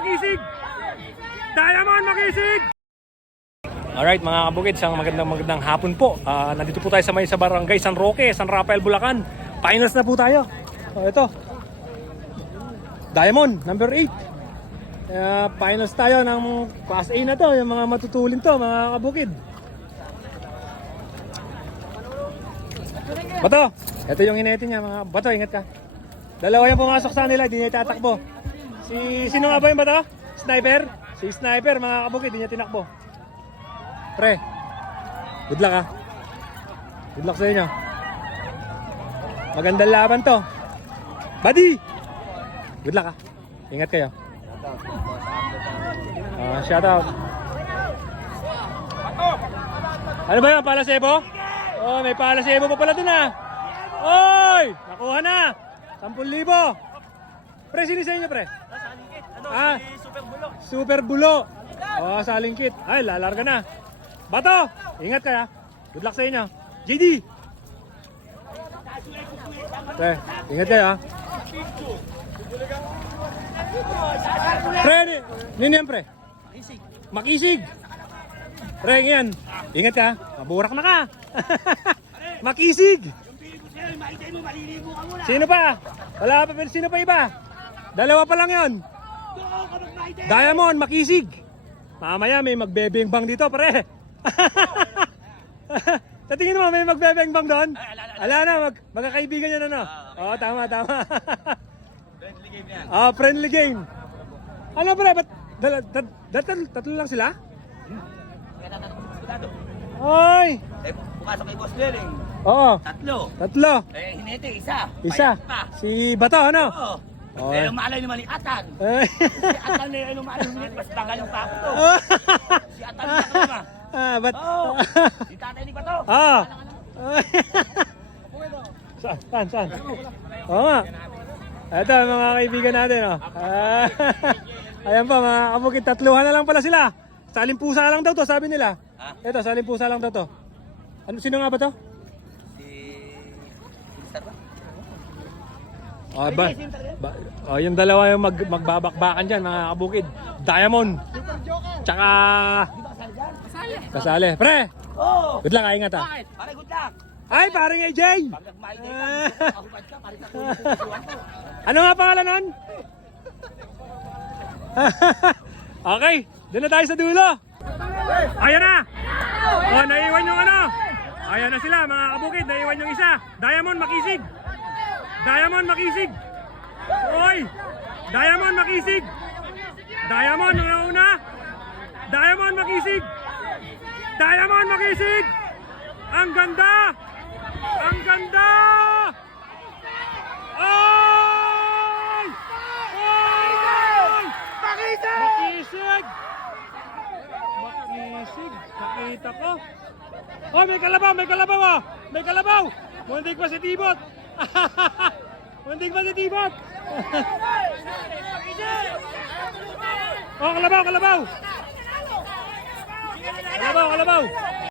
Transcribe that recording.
Makisig! Diamond Makisig! Alright mga kabukid, isang magandang hapon po. Nandito po tayo sa barangay San Roque, San Rafael, Bulacan. Finals na po tayo. Ito. Diamond, number 8. Finals tayo ng Class A na to. Yung mga matutulin to, mga kabukid. Bato, ito yung hinete niya mga Bato, ingat ka. Dalawa yung pumasok sa nila, hindi niya tatakbo. Sino nga ba yung Bato? Sniper? Si Sniper mga kabukid, hindi niya tinakbo. Pre, good luck ha. Good luck sa inyo. Magandang laban to. Buddy! Good luck ha. Ingat kayo. Shout out. Ano ba yan? Palasebo? Oh, may palasebo pa pala dun ha. Oy! Nakuha na. 10,000. Pre, sino sa inyo pre? Si Super Bulo. Super Bulo. Oh, salingkit. Ay, lalarga na. Bato! Ingat kaya. Good luck sa inyo. JD! Pre, ingat kayo ha. Pre, nino yan pre? Makisig. Pre, yan. Ingat ka. Maburak na ka. Makisig. Sino pa? Wala pa, pero sino pa iba? Dalawa pa lang yon. Diamond, Makisig. Mamaya may magbebeng-bang dito, pre. Sa tingin mo, may magbebeng-bang doon? Ala na, magkakaibigan yan ano? Oo, tama. Friendly game yan. Friendly game. Ano pre, ba't tatlo lang sila? Oy! Pumasok kay Boss Lering. Oo. Tatlo. Hinete, isa. Isa. Payat pa. Si Bato, ano? Oo. Oh. Lumalay naman ni Atan. Si Atan na lumalay naman. Mas bangal yung pako to. Si Atan na naman. Ba't? Oo. Si tatay ni Bato. Saan? Oo nga. Ito mga kaibigan natin. Ayan pa mga kabukid, tatluhan na lang pala sila. Salimpusa lang daw to, sabi nila. Ito, salimpusa lang daw to. Sino nga ba to? Yung dalawa yung magbabakbakan dyan mga kabukid. Diamond. Tsaka Kasali. Pre! Good luck, ingat ha. Pare, good luck. Ay, paring AJ! Pag nagmahiday ka, ahubad ka, pare ka. Ano nga pangalan nun? Okay, doon na tayo sa dulo. Ayan na! Naiwan yung ano. Ayan na sila mga kabukid, naiwan yung isa. Diamond Makisig. Diamond Makisig. Oy! Diamond Makisig. Diamond ang una. Diamond Makisig. Diamond Makisig. Ang ganda! Ang ganda! Oy! Oy! Makisig! Makisig! Nakita ko. Oh, may kalabaw! May kalabaw! Oh. May kalabaw! Muntik pa si Tibot! Muntik pa si Tibot! Oh, kalabaw! Kalabaw! Kalabaw! Kalabaw!